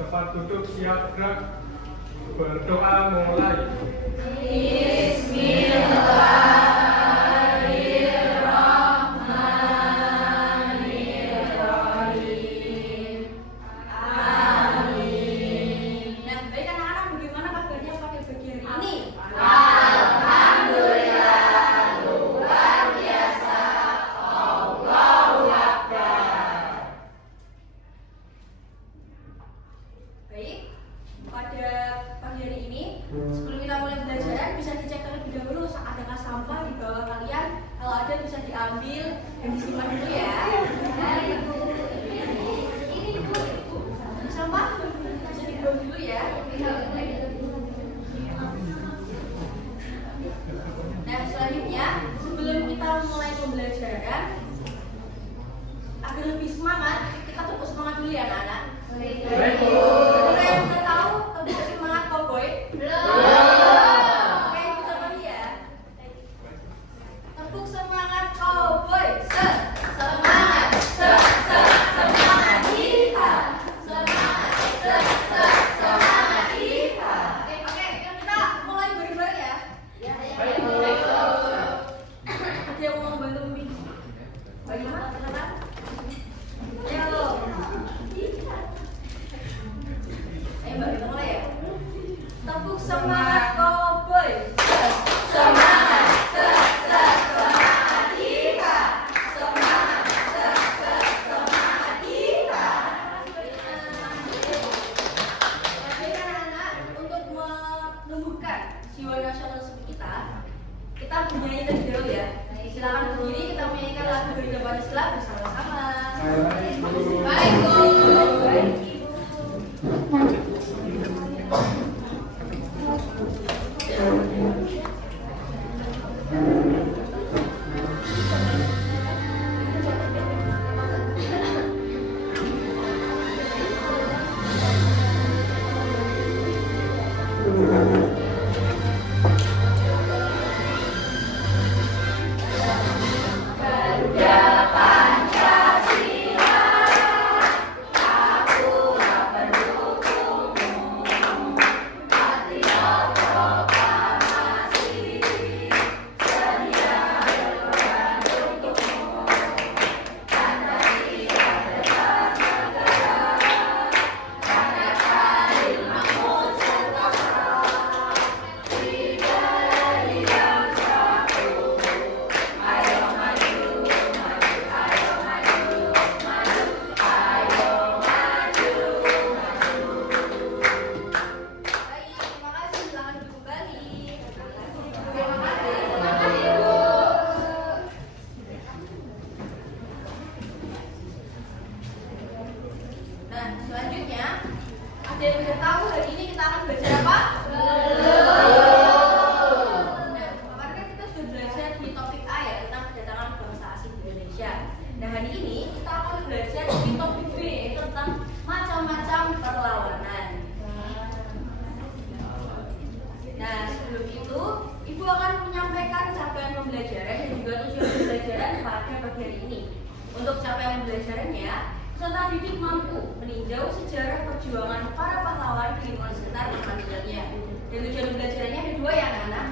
tempat duduk siap gerak. Berdoa mulai. Bismillahirrahmanirrahim. Amin. Nah, baik anak-anak, bagaimana kabarnya pada pagi hari ini? Alhamdulillah, luar biasa. Allahu Akbar. Baik, pada pagi hari ini sebelum kita mulai pembelajaran bisa dicek terlebih dahulu adakah sampah di bawah kalian. Kalau ada bisa diambil dan disimpan dulu ya. Ini sampah bisa dibuang dulu ya. Nah, selanjutnya sebelum kita mulai pembelajaran agar lebih semangat, kita tepuk semangat dulu ya anak-anak. Baik, Bu. Udah yang udah tahu tepuk semangat cowboy? Oke, kita lagi ya. Tepuk semangat cowboy. Semangat. Semangat kita. Semangat. Semangat kita. Oke, kita mulai bareng-bareng ya. Baik, Bu. Ada yang mau bantu Umi? Bagaimana? Silakan. Ayo. Ayo Mbak, kita mulai ya. Tepuk semangat cowboy. Semangat. Semangat kita. Semangat. Semangat kita. Baik anak-anak, untuk menumbuhkan jiwa nasionalisme kita bernyanyi terlebih dahulu ya. Silakan berdiri, kita menyanyikan lagu Garuda Pancasila bersama-sama. Baik, Bu. Garuda Pancasila, aku pendukungmu, patriot proklamasi, sedia berkorban untukmu, Pancasila bebas negara, karena Kail Mahmud Santoso, diberi yang satu. Ayo maju, maju, ayo maju, maju, ayo maju, maju. Baik, terima kasih. Silakan duduk kembali. Terima kasih, Bu. Nah, selanjutnya ada yang udah tahu hari ini kita akan belajar apa? Nah, kemarin kan kita sudah belajar di topik A ya, tentang kedatangan bangsa asing di Indonesia. Nah, hari ini kita akan belajar di topik B, tentang macam-macam perlawanan. Nah, sebelum itu, Ibu akan menyampaikan capaian pembelajaran dan juga tujuan pembelajaran pada pagi hari ini. Untuk capaian pembelajarannya, peserta didik mampu meninjau sejarah perjuangan para pahlawan di lingkungan sekitar tempat tinggalnya. Dan tujuan pembelajarannya ada dua ya anak-anak.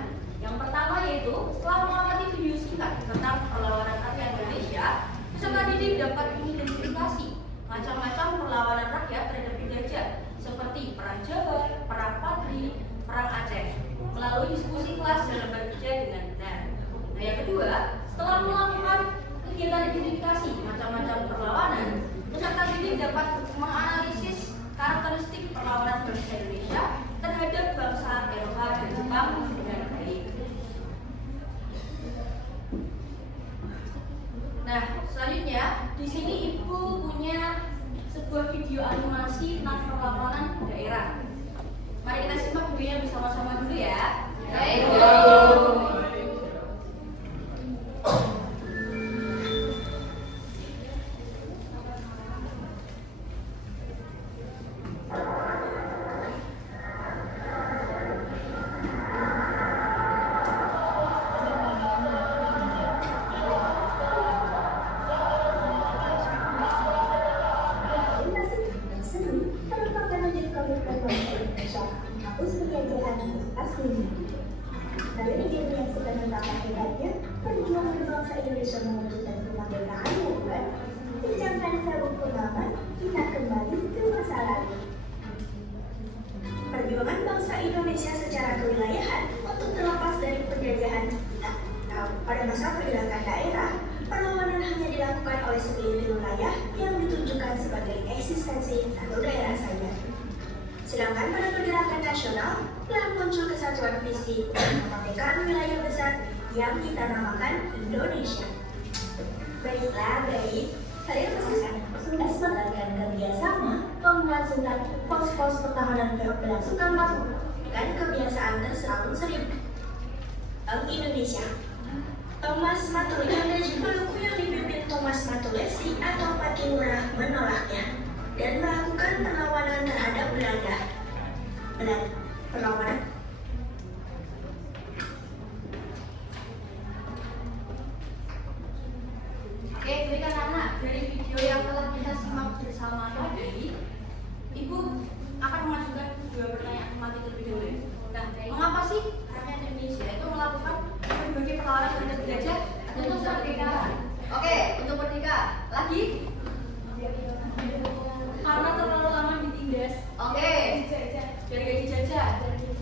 Yang pertama yaitu setelah mengamati video singkat tentang perlawanan rakyat Indonesia, peserta didik dapat mengidentifikasi macam-macam perlawanan rakyat terhadap penjajah seperti perang Jawa, perang Padri, perang Aceh melalui diskusi kelas dan lembar kerja dengan benar. Nah, yang kedua, setelah melakukan kegiatan identifikasi macam-macam perlawanan, peserta didik dapat menganalisis karakteristik perlawanan bangsa Indonesia terhadap bangsa Eropa dan Jepang dengan baik. Nah, selanjutnya di sini Ibu punya sebuah video animasi tentang perlawanan daerah. Mari kita simak videonya bersama-sama dulu ya. Baik, Bu. Merupakan menjadi membaca buku lama, kita kembali ke masa lalu. Perjuangan bangsa Indonesia secara kewilayahan untuk terlepas dari penjajahan. Nah, pada masa pergerakan daerah, perlawanan hanya dilakukan oleh segelintir wilayah yang ditunjukkan sebagai eksistensi satu daerah saja. Sedangkan pada pergerakan nasional telah muncul kesatuan visi dan kemerdekaan wilayah besar yang kita namakan Indonesia. Baiklah, baik. Kalian pastikan sudah sebagian kerjasama melangsungkan pos-pos pertahanan berlangsungkan dan kebiasaan terserang serius. Bank Indonesia. Thomas Matulesi dan Jepang yang dipimpin Thomas Matulesi atau Patimura menolaknya dan melakukan perlawanan terhadap Belanda. Perlawanan Oke, berikan anak dari video yang telah kita simak bersama tadi, Ibu akan memasukkan dua pertanyaan materi terlebih dahulu. Nah, mengapa sih rakyat Indonesia itu melakukan berbagai perlawanan terhadap penjajah untuk merdeka? Oke, untuk merdeka. Lagi? Karena terlalu lama ditindas. Oke. Biar gak dijajah.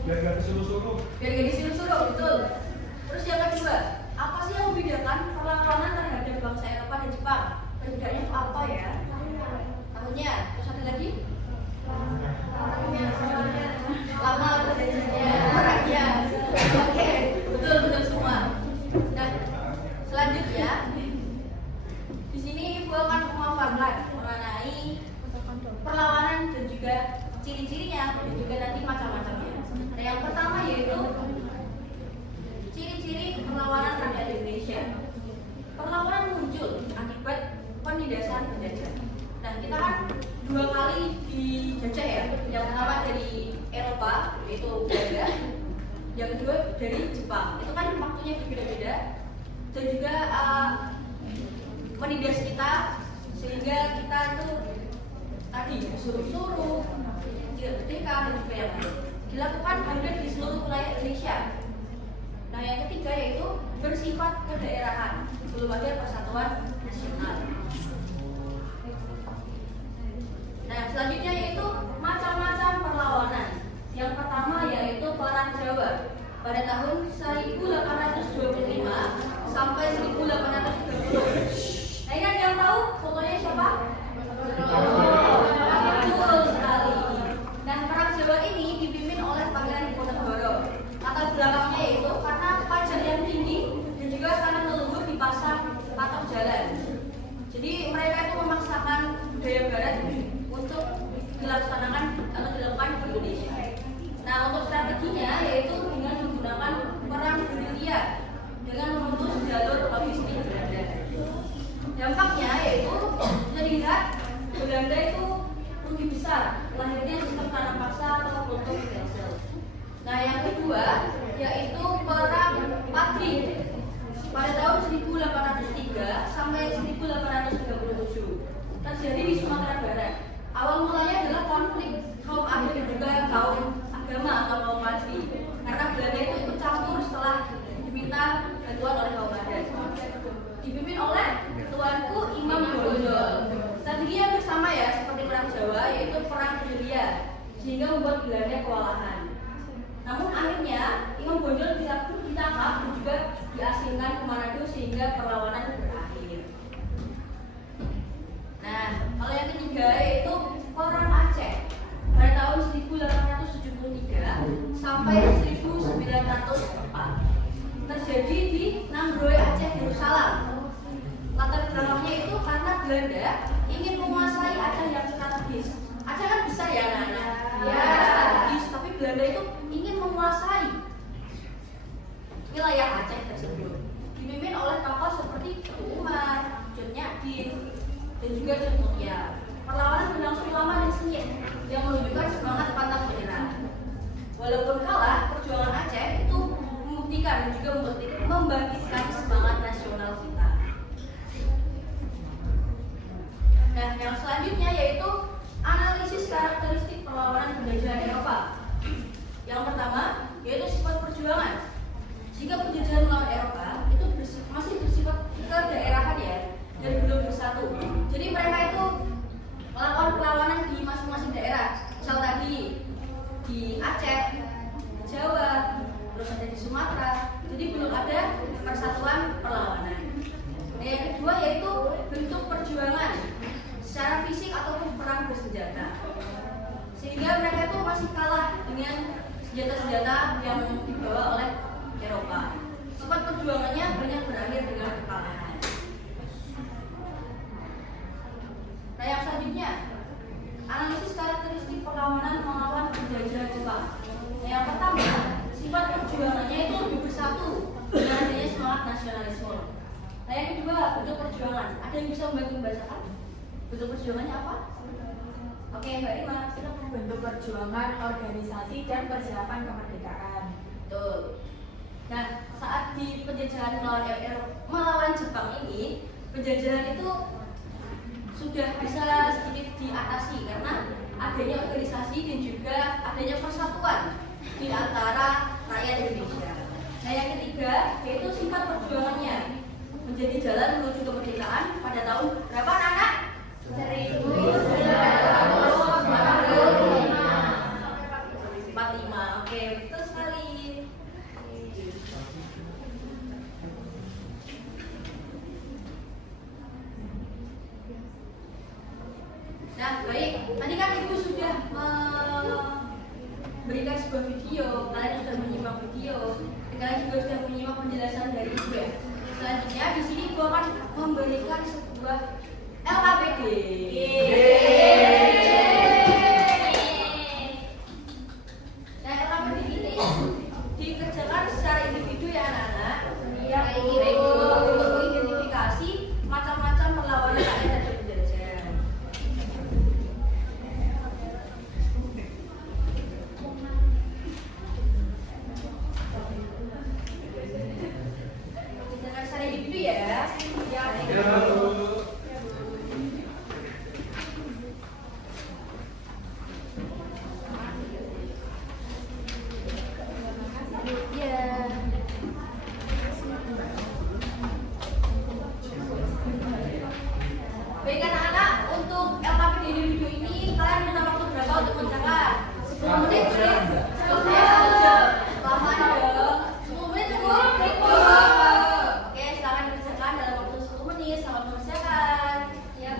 Biar gak disuruh-suruh. Biar gak disuruh-suruh, betul. Terus yang kedua, apa sih yang membedakan perlawanan terhadap bangsa Eropa dan Jepang? Perbedaannya itu apa ya? Tahunnya. Terus ada lagi? Lama perjanjiannya, orangnya. Oke, betul semua. Nah, selanjutnya di sini Ibu akan memaparkan mengenai perlawanan dan juga ciri-cirinya dan juga nanti macam-macamnya. Nah, yang pertama yaitu ciri-ciri perlawanan rakyat Indonesia. Perlawanan muncul akibat penindasan penjajah. Nah, kita kan dua kali dijajah ya. Yang pertama dari Eropa, yaitu Belanda. Yang kedua dari Jepang. Itu kan waktunya berbeda-beda dan juga menindas kita sehingga kita itu tadi disuruh-suruh, tidak merdeka dan juga yang lain. Dilakukan hampir di seluruh wilayah Indonesia. Nah, yang ketiga yaitu bersifat kedaerahan, belum ada persatuan nasional. Nah, selanjutnya yaitu macam-macam perlawanan. Yang pertama yaitu Perang Jawa pada tahun 1825 sampai 1830. Nah, ini ada yang tahu fotonya siapa? Betul sekali. Nah, Perang Jawa ini dipimpin oleh Pangeran Diponegoro. Latar belakangnya yaitu karena pajak yang tinggi dan juga tanah leluhur dipasang patok jalan. Jadi mereka itu memaksakan budaya Barat untuk dilaksanakan atau dilakukan di Indonesia. Nah, untuk strateginya yaitu dengan menggunakan perang gerilya dengan memutus jalur logistik Belanda. Dampaknya yaitu bisa dilihat Belanda itu rugi besar, lahirnya sistem tanam paksa atau kultur stelsel. Nah, yang kedua yaitu perang Padri pada tahun 1803 sampai 1837 terjadi di Sumatera Barat. Awal mulanya adalah konflik kaum adat dan juga kaum agama atau kaum Padri, karena Belanda itu ikut campur setelah diminta bantuan oleh kaum adat. Dipimpin oleh tuanku Imam Bonjol. Strateginya bersama ya seperti perang Jawa, yaitu perang gerilya, sehingga membuat Belanda kewalahan. Namun akhirnya Imam Bonjol bisa ditangkap dan juga diasingkan ke Manado sehingga perlawanan berakhir. Nah, kalau yang ketiga yaitu Perang Aceh pada tahun 1873 sampai 1904 terjadi di Nambroe Aceh Darussalam. Latar belakangnya itu karena Belanda ingin menguasai Aceh yang strategis. Aceh kan besar ya anak-anak, ya strategis, tapi Belanda itu ingin menguasai wilayah Aceh tersebut. Dipimpin oleh tokoh seperti Umar, Cut Nyak-Dien, dan juga Tun Mulyal. Perlawanan berlangsung lama dan sengit yang menunjukkan semangat pantang menyerah. Walaupun kalah, perjuangan Aceh itu membuktikan dan juga membangkitkan semangat nasional kita. Nah, yang selanjutnya yaitu analisis karakteristik perlawanan penjajahan Eropa. Yang pertama yaitu sifat perjuangan. Jika penjajahan melawan Eropa itu masih bersifat kedaerahan ya dan belum bersatu. Jadi mereka itu bentuk perjuangan secara fisik ataupun perang bersenjata, sehingga mereka itu masih kalah dengan senjata-senjata yang dibawa oleh Eropa. Sifat perjuangannya banyak berakhir dengan kekalahan. Nah, yang selanjutnya, analisis karakteristik perlawanan melawan penjajah Jepang. Nah, yang pertama, sifat perjuangannya itu lebih bersatu dengan adanya semangat nasionalisme. Nah, yang kedua, bentuk perjuangan. Ada yang bisa membantu membacakan? Bentuk perjuangannya apa? Oke, Mbak Rima, silakan. Bentuk perjuangan, organisasi, dan persiapan kemerdekaan. Betul. Nah, saat di penjajahan melawan Jepang ini, penjajahan itu sudah bisa sedikit diatasi karena adanya organisasi dan juga adanya persatuan di antara rakyat Indonesia. Nah, yang ketiga yaitu sifat perjuangannya menjadi jalan menuju kemerdekaan pada tahun berapa, anak-anak? 1945. Oke, betul sekali. Nah, baik. Tadi kan Ibu sudah memberikan sebuah video, kalian sudah menyimak video, dan kalian juga sudah menyimak penjelasan dari Ibu ya. Selanjutnya di sini Ibu akan memberikan sebuah LKPD. Nah, LKPD ini dikerjakan secara individu ya anak-anak. Untuk mengidentifikasi macam-macam perlawanan rakyat terhadap penjajahan. Dikerjakan secara individu ya. Baik anak-anak, untuk LKPD di video ini kalian minta waktu berapa untuk mencatat? 10 menit? 10 menit? Lamaan dong. 10 menit cukup? Oke, silakan kerjakan dalam waktu 10 menit. Selamat mengerjakan. Ya,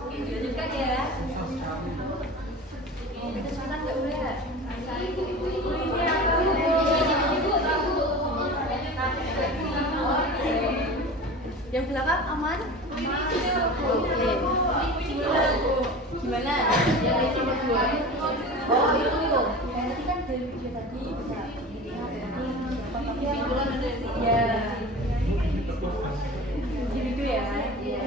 Oke, dilanjutkan ya. Kesempatan nggak boleh. Yang belakang aman? Oke. Gimana? Yang nomor 2. Oh, itu. Tadi kan dari video tadi bisa ya. Gitu ya. Iya.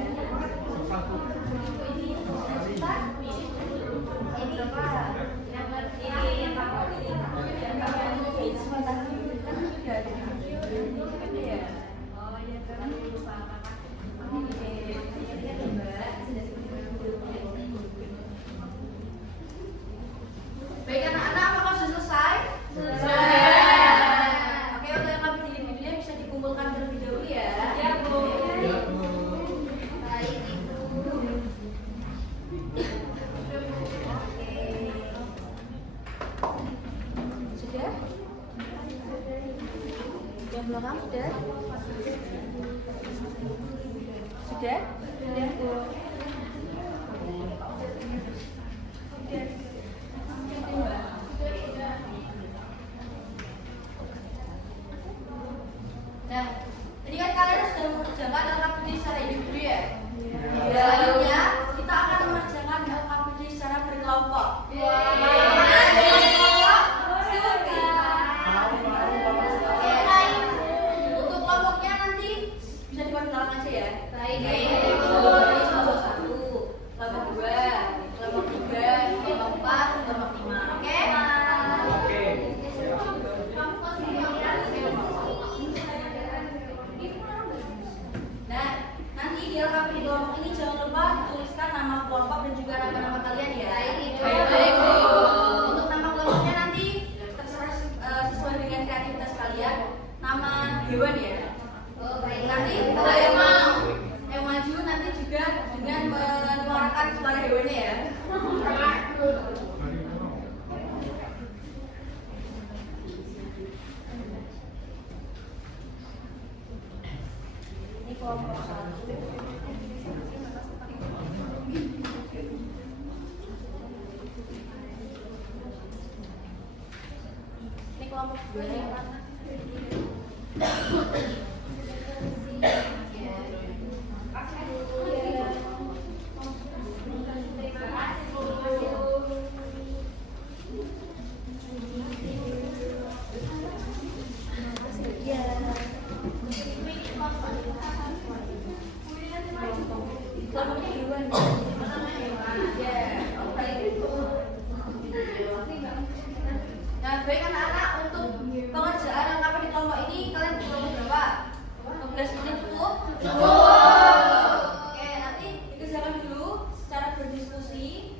Baik anak-anak, apakah sudah selesai? Selesai. Oke, untuk yang kami di videonya bisa dikumpulkan terlebih dahulu ya. Ya, Bu. Baik, Ibu. Sudah? Yang belakang sudah? Sudah? Sudah, Bu. Nah, tadi kan kalian sudah mengerjakan LKPD secara individu ya? Selanjutnya, kita akan mengerjakan LKPD secara berkelompok. Untuk kelompoknya nanti bisa dibuat belakang aja ya. Kelompok 1, kelompok 2, kelompok 3, kelompok 4, kelompok 5. Oke? KP di kelompok ini jangan lupa dituliskan nama kelompok dan juga nama-nama kalian ya. Baik. Untuk nama kelompoknya nanti terserah sesuai dengan kreativitas kalian. Nama hewan ya. Nanti kalau yang maju nanti juga dengan menyuarakan suara hewannya ya. Ini kelompok 1. Ini kelompok 2 nih. Nah, baik anak-anak, untuk pengerjaan lengkap di kelompok ini kalian butuh waktu berapa? 15 menit cukup? Oke, nanti dikerjakan dulu secara berdiskusi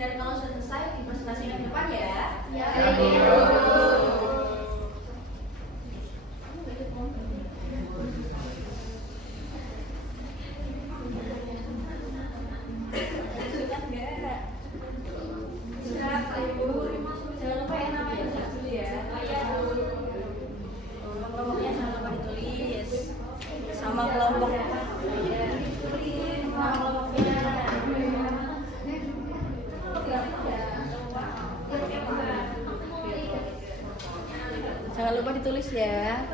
dan kalau sudah selesai dipresentasikan ke depan ya. Jangan lupa ya namanya tulis dulu ya. Kelompoknya jangan lupa ditulis. Sama kelompok. Nama kelompoknya. Jangan lupa ditulis ya.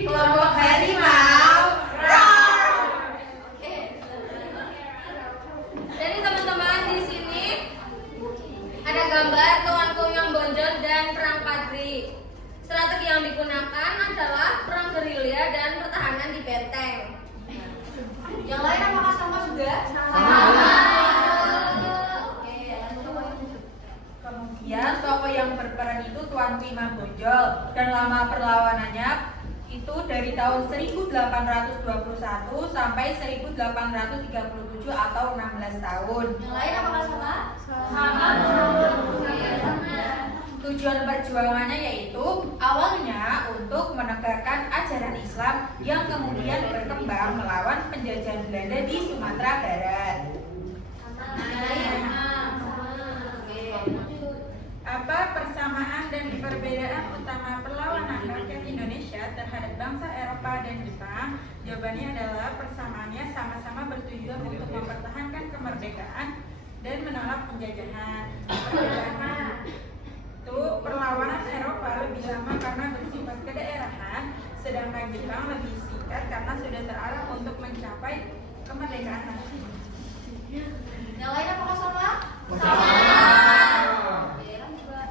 Kelompok harimau. Oke. Jadi teman-teman di sini ada gambar kawan kuyang bonjol dan perang padri. Strategi yang digunakan adalah perang gerilya dan pertahanan di benteng. Yang lain apakah sama juga? Sama. Kemudian tokoh yang berperan itu Tuan Wima Bonjol dan lama perlawanannya itu dari tahun 1821 sampai 1837 atau 16 tahun. Yang lain apakah sama? Sama. Tujuan perjuangannya yaitu awalnya untuk menegakkan ajaran Islam yang kemudian berkembang melawan penjajahan Belanda di Sumatera Barat. Apa persamaan dan perbedaan utama perlawanan rakyat Indonesia terhadap bangsa Eropa dan Jepang? Jawabannya adalah persamaannya sama-sama bertujuan untuk mempertahankan kemerdekaan dan menolak penjajahan. Perbedaannya itu perlawanan Eropa lebih lama karena bersifat kedaerahan, sedangkan Jepang lebih singkat sepakat karena sudah terarah untuk mencapai kemerdekaan nasi. Yang lain apakah sama? Sama. Oke, coba.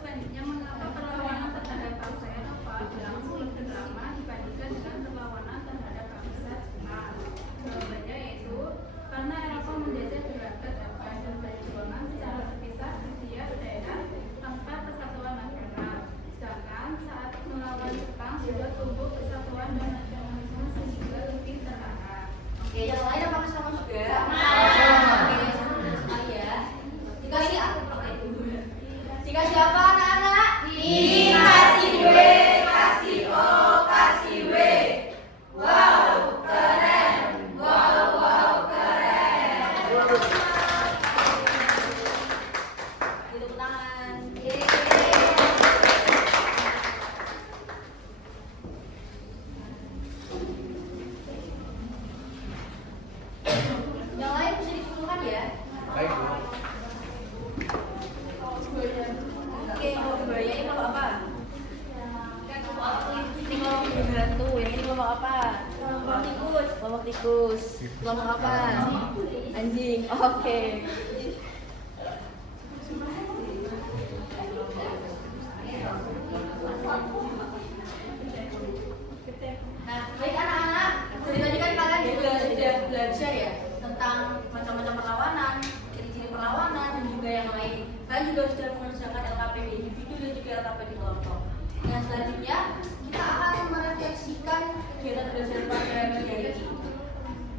Selanjutnya, mengapa perlawanan terhadap bangsa Eropa berlangsung lebih lama dibandingkan dengan perlawanan terhadap bangsa Jepang? Jawabannya yaitu karena Eropa menjajah berbagai dan perjuangan secara terpisah di tiap daerah tanpa persatuan nasional. Sedangkan saat melawan Jepang juga tumbuh persatuan dan nasionalisme sehingga lebih terarah. Oke, yang lain apakah sama juga? Oke, sama sekali ya. Dikasih aku pakai dulu ya. Dikasih apa anak-anak? Dikasih W, kasih O, kasih W. Wow, keren. Wow, keren. Tepuk tangan. Yang lain bisa dikumpulkan ya. Baik, Bu. Oke, kalau budaya ini kalau apa? Ini kelompok pembantu, yang ini kelompok apa? Kelompok tikus. Kelompok tikus. Kelompok apa? Anjing. Oke. Nah, baik anak-anak, dari tadi kan kalian juga sudah belajar ya tentang macam-macam perlawanan, ciri-ciri perlawanan dan juga yang lain. Kalian juga sudah mengerjakan LKPD individu dan juga LKPD kelompok. Nah, selanjutnya kita akan merefleksikan kegiatan belajar pada hari ini.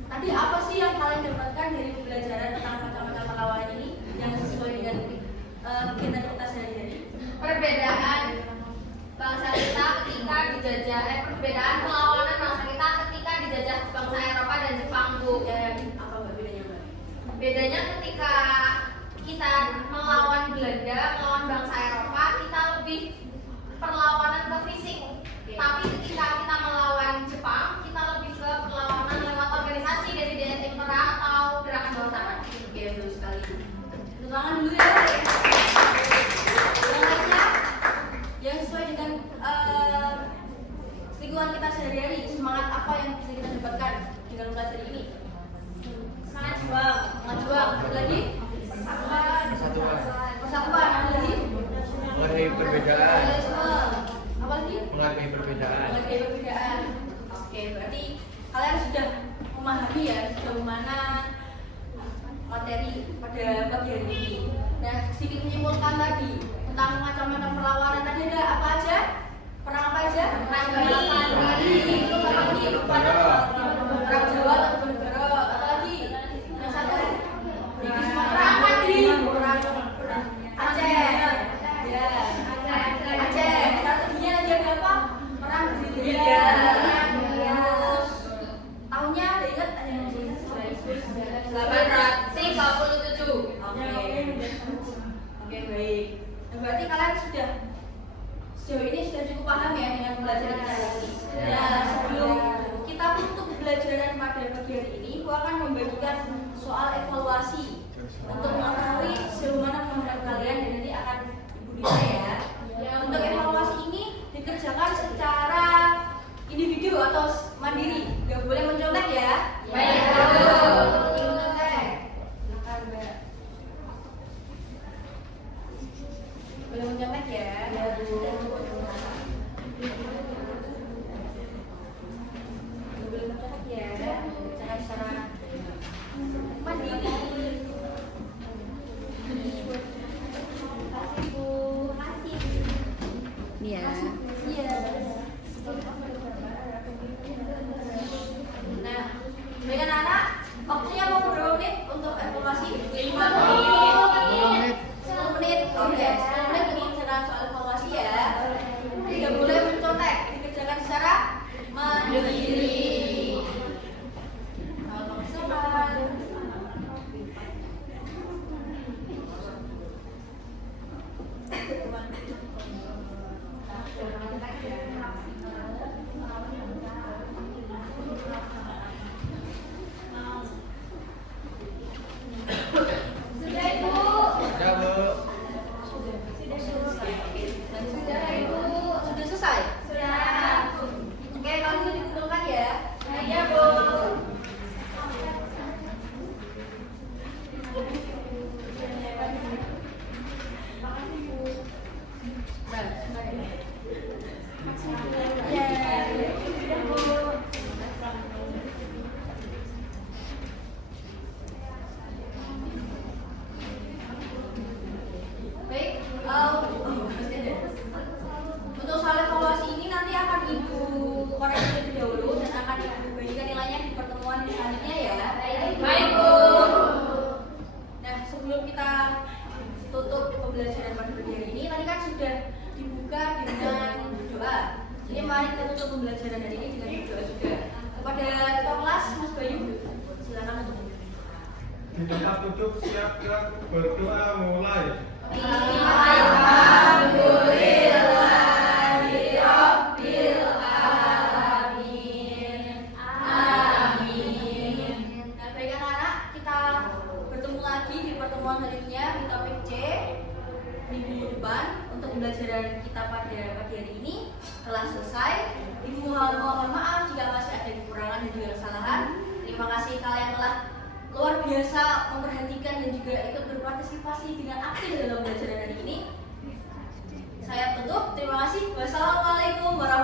Tadi apa sih yang kalian dapatkan dari pembelajaran tentang macam-macam perlawanan ini yang sesuai dengan kegiatan kita sehari-hari? Perbedaan bangsa kita ketika dijajah, perbedaan perlawanan bangsa kita ketika dijajah bangsa Eropa dan Jepang, Bu. Apa mbak bedanya mbak? Bedanya ketika kita melawan Belanda, melawan bangsa Eropa, kita lebih perlawanan ke fisik. Tapi ketika kita melawan Jepang, kita lebih ke perlawanan lewat organisasi dari DNT Perang atau gerakan bawah tanah. Oke, betul sekali. Tepuk tangan dulu ya. Yang lainnya, yang sesuai dengan lingkungan kita sehari-hari, semangat apa yang bisa kita dapatkan dengan belajar ini? Semangat juang. Semangat juang. Satu lagi? Persatuan. Persatuan. Apa lagi? Menghargai perbedaan. Pluralisme. Apa lagi? Menghargai perbedaan. Menghargai perbedaan. Oke, berarti kalian sudah memahami ya sejauh mana materi pada pagi hari ini. Nah, sedikit menyimpulkan tadi tentang macam-macam perlawanan tadi ada apa aja? Perang apa aja? Perang Bali. Perang Jawa atau Negara. Apa lagi? Yang satu di Sumatera apa lagi? Perang Aceh. Ya. Aceh. Satunya lagi ada apa? Perang Gerilya. Terus tahunnya ada ingat? 837. Oke, baik. Nah, berarti kalian sudah sejauh ini sudah cukup paham ya dengan pelajaran kita hari ini. Nah, sebelum kita tutup pembelajaran pada pagi hari ini, aku akan membagikan soal evaluasi untuk mengetahui sejauh mana kemampuan kalian dan nanti akan ibu Dina ya. Untuk evaluasi ini dikerjakan secara individu atau mandiri, nggak boleh mencontek ya. Baik, Bu. Mencontek. Silakan Mbak. Boleh mencontek ya. Boleh mencontek ya. Jangan secara mandiri. kita tutup pembelajaran hari ini dengan berdoa juga. Kepada ketua kelas Mas Bayu, silakan untuk memulai. Di tempat duduk siap-siap berdoa mulai. Nah, baik anak-anak, kita bertemu lagi di pertemuan selanjutnya di topik C minggu depan untuk pembelajaran kita pada pagi hari ini telah selesai. Ibu mohon maaf jika masih ada kekurangan dan juga kesalahan. Terima kasih kalian telah luar biasa memperhatikan dan juga ikut berpartisipasi dengan aktif dalam pembelajaran hari ini. Saya tutup. Terima kasih. Wassalamualaikum warahmatullahi wabarakatuh.